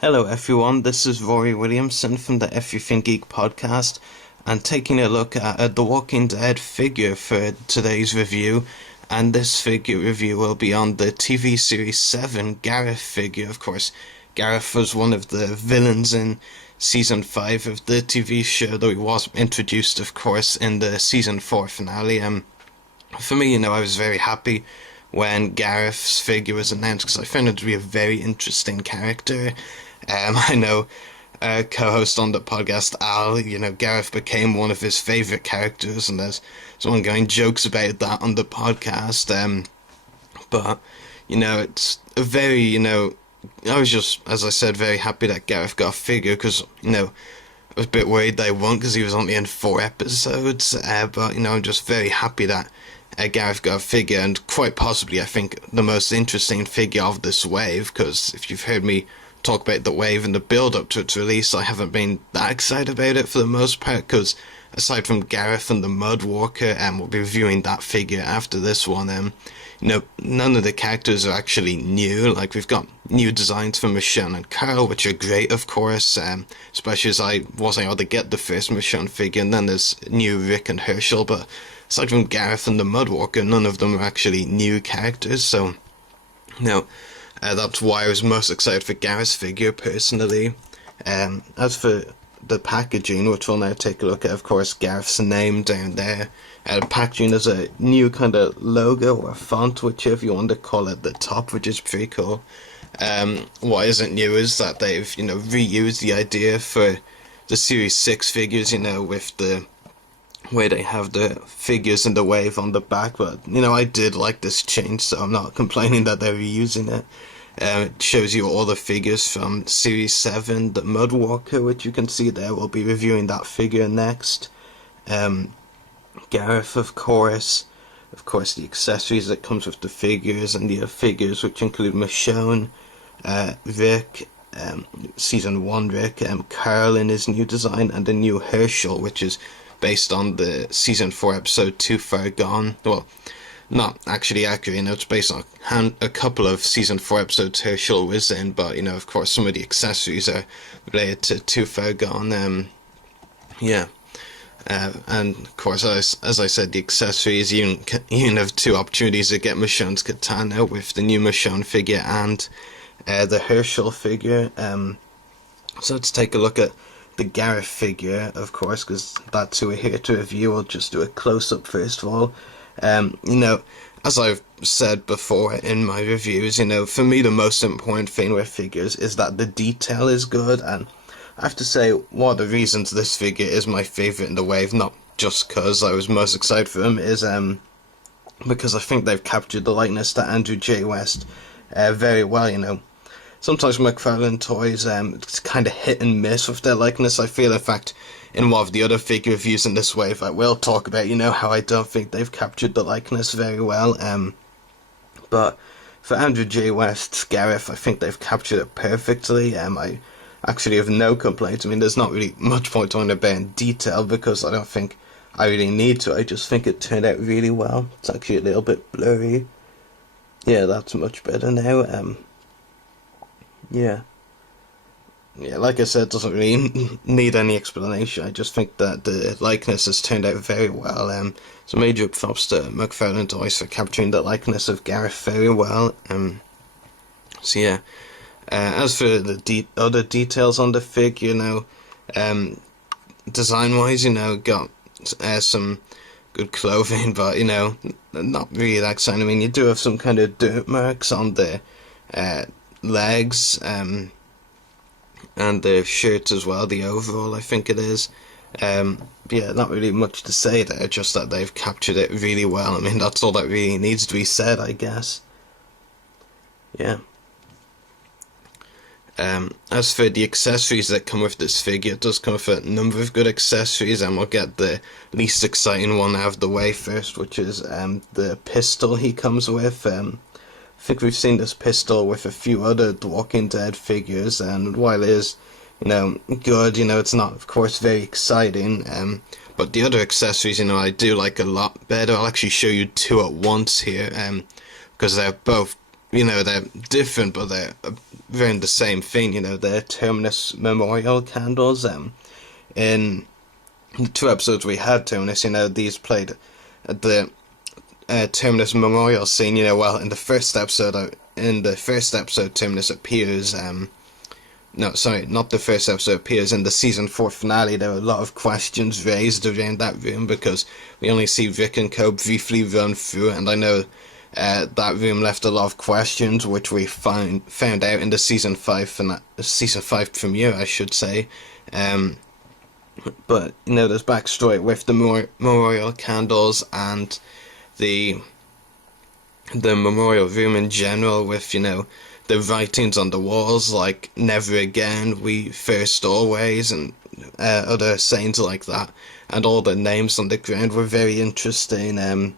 Hello everyone, this is Rory Williamson from the Everything Geek podcast, and taking a look at the Walking Dead figure for today's review. And this figure review will be on the TV series 7 Gareth figure. Of course, Gareth was one of the villains in season 5 of the TV show, though he was introduced, of course, in the season 4 finale. For me, I was very happy when Gareth's figure was announced because I found it to be a very interesting character. I know co-host on the podcast, Al, Gareth became one of his favourite characters, and there's some ongoing jokes about that on the podcast. But, it's a very, I was just, as I said, very happy that Gareth got a figure because, I was a bit worried that he won't because he was only in 4 episodes. But, I'm just very happy that Gareth got a figure, and quite possibly, I think, the most interesting figure of this wave, because if you've heard me talk about the wave and the build up to its release, I haven't been that excited about it for the most part, because aside from Gareth and the Mudwalker, we'll be reviewing that figure after this one. None of the characters are actually new. Like, we've got new designs for Michonne and Carl, which are great, of course, especially as I wasn't able to get the first Michonne figure, and then there's new Rick and Herschel, but aside from Gareth and the Mudwalker, none of them are actually new characters, so, that's why I was most excited for Gareth's figure, personally. As for the packaging, which we'll now take a look at, of course, Gareth's name down there. The packaging is a new kind of logo or font, whichever you want to call it, at the top, which is pretty cool. What isn't new is that they've, reused the idea for the Series 6 figures, with the way they have the figures in the wave on the back, but, I did like this change, so I'm not complaining that they're reusing it. It shows you all the figures from Series 7, the Mudwalker, which you can see there. We'll be reviewing that figure next. Gareth, of course, the accessories that comes with the figures, and the figures which include Michonne, Rick, Season 1 Rick, Carl in his new design, and the new Herschel, which is based on the Season 4 episode Too Far Gone. Well, not actually accurate, it's based on a couple of Season 4 episodes Herschel was in, but, of course, some of the accessories are related to Too Far Gone. And, of course, as I said, the accessories, you even have 2 opportunities to get Michonne's katana with the new Michonne figure and the Herschel figure. So let's take a look at the Gareth figure, of course, because that's who we're here to review. We'll just do a close-up first of all. As I've said before in my reviews, for me the most important thing with figures is that the detail is good, and I have to say one of the reasons this figure is my favourite in the wave, not just because I was most excited for him, is because I think they've captured the likeness to Andrew J. West very well. Sometimes McFarlane Toys, it's kind of hit and miss with their likeness, I feel. In fact, in one of the other figure reviews in this wave, I will talk about, how I don't think they've captured the likeness very well. But for Andrew J. West's Gareth, I think they've captured it perfectly. I actually have no complaints. I mean, there's not really much point talking about in detail because I don't think I really need to. I just think it turned out really well. It's actually a little bit blurry. Yeah, that's much better now. Yeah, like I said, it doesn't really need any explanation. I just think that the likeness has turned out very well. So major props to McFarlane Toys for capturing the likeness of Gareth very well. As for the other details on the fig, design-wise, got some good clothing, but, not really that exciting. I mean, you do have some kind of dirt marks on the legs, and the shirt as well, the overall, I think it is. Not really much to say there, just that they've captured it really well. I mean, that's all that really needs to be said, I guess. As for the accessories that come with this figure, it does come with a number of good accessories, and we'll get the least exciting one out of the way first, which is the pistol he comes with. I think we've seen this pistol with a few other The Walking Dead figures, and while it is, good, it's not, of course, very exciting, but the other accessories, I do like a lot better. I'll actually show you 2 at once here, because they're both they're different, but they're around the same thing. They're Terminus memorial candles. In the 2 episodes we had Terminus, these played at the Terminus memorial scene. Well, in the first episode, Terminus appears. No, sorry, not the first episode appears. In the season 4 finale, there were a lot of questions raised around that room because we only see Rick and Co briefly run through it, and I know that room left a lot of questions, which we found out in the season 5 premiere, I should say. But there's backstory with the memorial candles and the memorial room in general, with the writings on the walls like "Never Again," "We First Always," and other sayings like that, and all the names on the ground were very interesting. The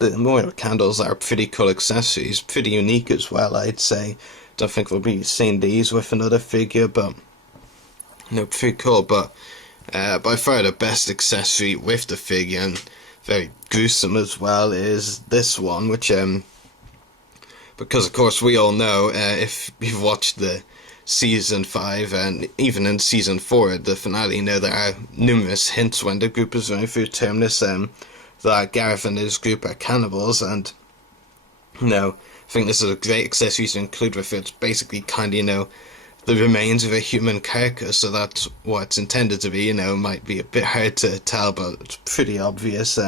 memorial candles are pretty cool accessories, pretty unique as well, I'd say. Don't think we'll be seeing these with another figure, but pretty cool. But by far the best accessory with the figure, and very gruesome as well, is this one, which because of course we all know, if you've watched the season 5 and even in season 4, the finale, there are numerous hints when the group is running through Terminus that Gareth and his group are cannibals, and I think this is a great accessory to include with it. It's basically kind of the remains of a human carcass, so that's what it's intended to be. It might be a bit hard to tell, but it's pretty obvious.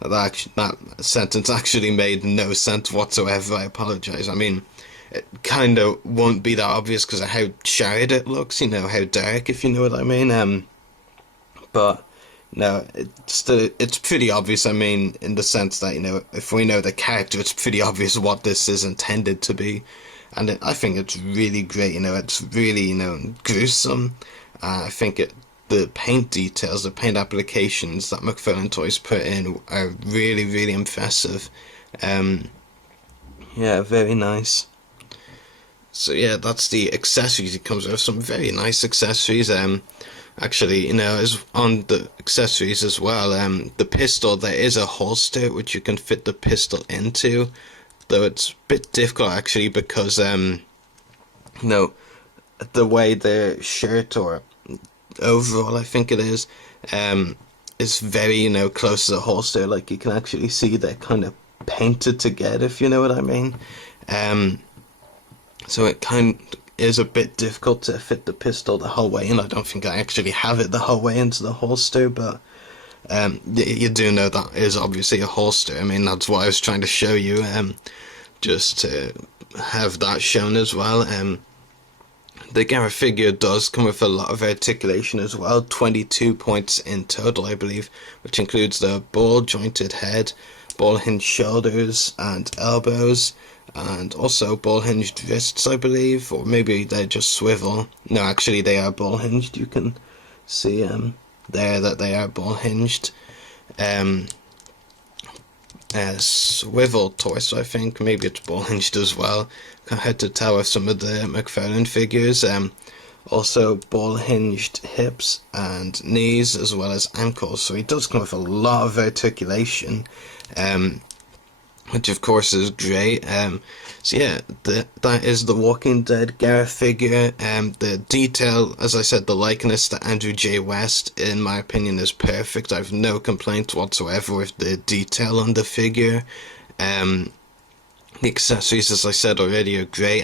That sentence actually made no sense whatsoever. I apologize. I mean, it kind of won't be that obvious because of how charred it looks, how dark, if you know what I mean. But no, it's pretty obvious. I mean, in the sense that if we know the character, it's pretty obvious what this is intended to be, and I think it's really great. It's really gruesome. I think the paint details, the paint applications that McFarlane Toys put in are really, really impressive. Yeah, very nice. So yeah, that's the accessories it comes with. Some very nice accessories. Actually, as on the accessories as well, the pistol, there is a holster which you can fit the pistol into, though it's a bit difficult actually because the way the shirt or overall, I think it is very close to the holster. Like, you can actually see they're kind of painted together, if you know what I mean. So it kind of is a bit difficult to fit the pistol the whole way in. I don't think I actually have it the whole way into the holster, but you do know that is obviously a holster. I mean, that's what I was trying to show you, just to have that shown as well. The Gareth figure does come with a lot of articulation as well, 22 points in total, I believe, which includes the ball-jointed head, ball-hinged shoulders and elbows, and also ball-hinged wrists, I believe, or maybe they just swivel. No, actually they are ball-hinged. You can see there that they are ball-hinged. Swivel torso, I think. Maybe it's ball-hinged as well. Kind of hard to tell with some of the McFarlane figures. Also ball-hinged hips and knees, as well as ankles. So he does come with a lot of articulation, which of course is great. So yeah, that is the Walking Dead Gareth figure. The detail, as I said, the likeness to Andrew J. West, in my opinion, is perfect. I have no complaints whatsoever with the detail on the figure. The accessories, as I said already, are great.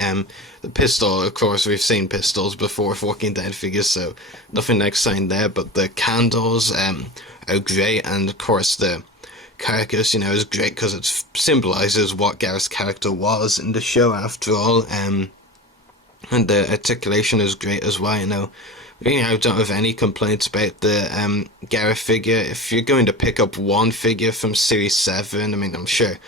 The pistol, of course, we've seen pistols before with Walking Dead figures, so nothing exciting there, but the candles are great, and of course the carcass, is great because it symbolises what Gareth's character was in the show, after all. And the articulation is great as well. I don't have any complaints about the Gareth figure. If you're going to pick up one figure from Series 7, I mean, I'm sure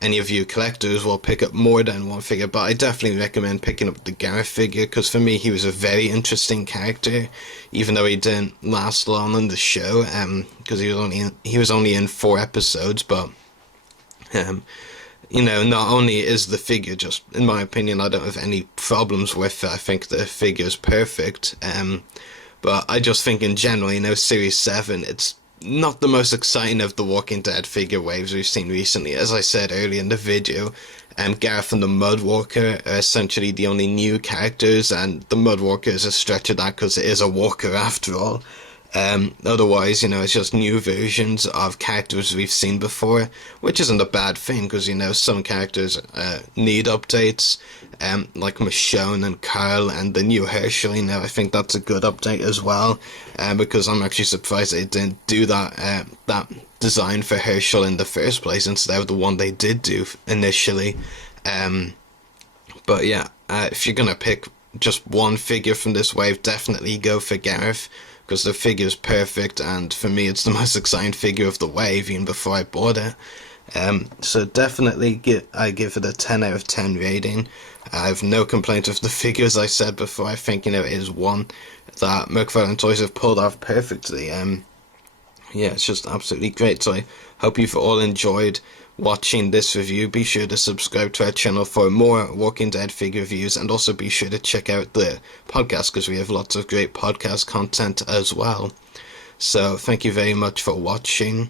any of you collectors will pick up more than one figure, but I definitely recommend picking up the Gareth figure, because for me he was a very interesting character, even though he didn't last long on the show, because he was only in 4 episodes. But not only is the figure just, in my opinion, I don't have any problems with it. I think the figure is perfect, but I just think in general, Series 7, it's not the most exciting of the Walking Dead figure waves we've seen recently. As I said earlier in the video, Gareth and the Mudwalker are essentially the only new characters, and the Mudwalker is a stretch of that because it is a walker after all. Otherwise, it's just new versions of characters we've seen before, which isn't a bad thing because, some characters need updates, like Michonne and Carl and the new Herschel. I think that's a good update as well, because I'm actually surprised they didn't do that design for Herschel in the first place instead of the one they did do initially. But yeah, if you're gonna pick just one figure from this wave, definitely go for Gareth, because the figure's perfect, and for me it's the most exciting figure of the wave even before I bought it. So definitely I give it a 10 out of 10 rating. I have no complaint with the figure, as I said before. I think it is one that McFarlane Toys have pulled off perfectly. Yeah, it's just absolutely great. So I hope you've all enjoyed watching this review. Be sure to subscribe to our channel for more Walking Dead figure reviews, and also be sure to check out the podcast because we have lots of great podcast content as well. So thank you very much for watching.